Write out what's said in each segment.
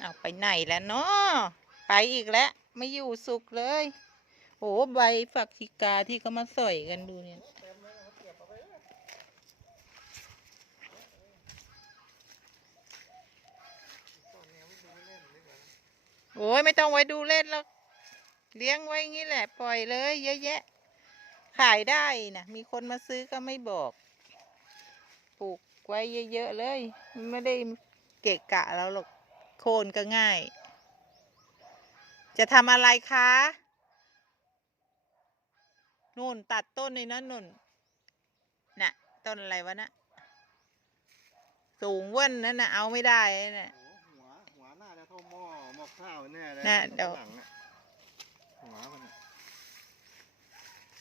เอาไปไหนแล้วเนาะไปอีกแล้วไม่อยู่สุขเลยโอ้ใบฝักชิกาที่เขามาสอยกันดูเนี่ยโอ้ยไม่ต้องไว้ดูเล่นหรอกเลี้ยงไว้งี้แหละ ปล่อยเลย เยอะแยะ ขายได้นะมีคนมาซื้อก็ไม่บอก ปลูกไว้เยอะๆเลย ไม่ได้เกะกะเราหรอก โคนก็ง่าย จะทำอะไรคะนู่นตัดต้นในนั้นนู่นน่ะ ต้นอะไรวะนะสูงเว้นนั่นน่ะเอาไม่ได้น่ะโอ้หัวหัวน่าจะเท่าหม้อหม้อข้าวแน่เลยน่ะเดี๋ยวข้างหลังอะหัวมันอะ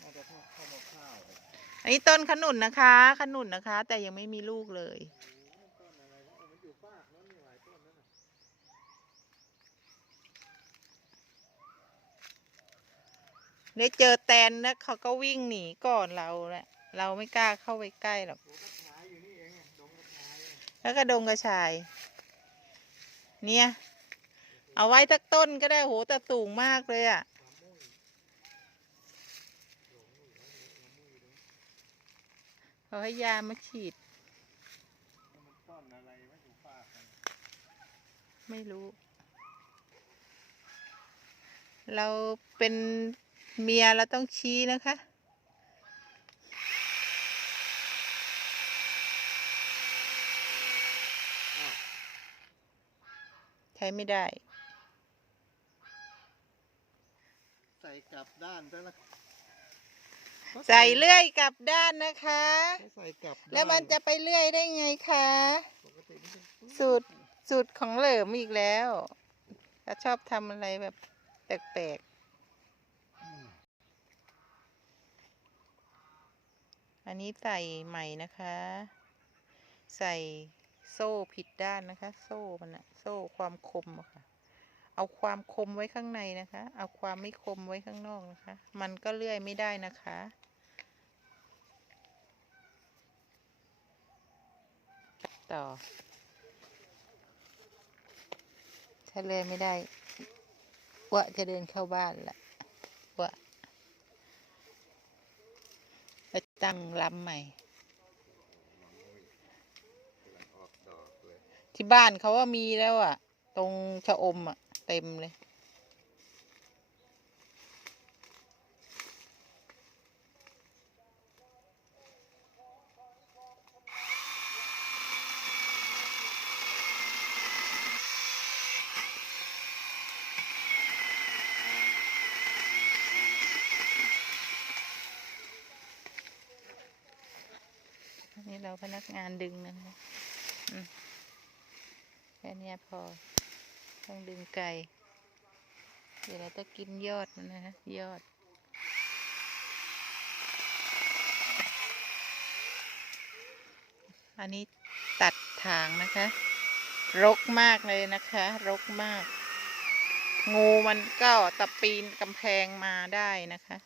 น่าจะเท่าเท่าหม้อข้าวเลยอันนี้ต้นขนุนนะคะ ขนุนนะคะ แต่ยังไม่มีลูกเลย ต้นอะไรวะโอ้มันอยู่ฟากนั้นมีหลายต้นนั่นน่ะ ได้เจอแตนนะเขาก็วิ่งหนีก่อนเราแหละเราไม่กล้าเข้าไปใกล้หรอกแล้วก็ดงกระชาย เนี่ย เอาไว้สักต้นก็ได้โหแต่สูงมากเลยอะ่ะเขาให้ยามาฉีดไไม่รู้ เราเป็น เมียเราต้องชี้นะคะ ใช้ไม่ได้ ใส่กลับด้านซะละใส่เลื่อยกลับด้านนะคะเขาใส่กลับด้านแล้วมันจะไปเลื่อยได้ไงคะ ปกติมันเป็นปื้นสูตรสูตรของเหลิมอีกแล้วเขาชอบทำอะไรแบบแปลกอืม ๆ อันนี้ใส่ใหม่นะคะ ใส่โซ่ผิดด้านนะคะ โซ่มันอะโซ่ความคมอะค่ะ เอาความคมไว้ข้างในนะคะ เอาความไม่คมไว้ข้างนอกนะคะ มันก็เลื่อยไม่ได้นะคะ ต่อ ถ้าเลื่อยไม่ได้วะจะเดินเข้าบ้านละวะ ไปตั้งลำใหม่ ที่บ้านเขาว่ามีแล้วอะ ตรงชะอมอะ เต็มเลย นนี้เราพนักงานดึงนะคะอืมแค่นี้พอ ต้องดึงไก่เดี๋ยวเราต้องกินยอดมันนะฮะยอด อันนี้ตัดถางนะคะ รกมากเลยนะคะ รกมาก งูมันก็ตะปีนกำแพงมาได้นะคะ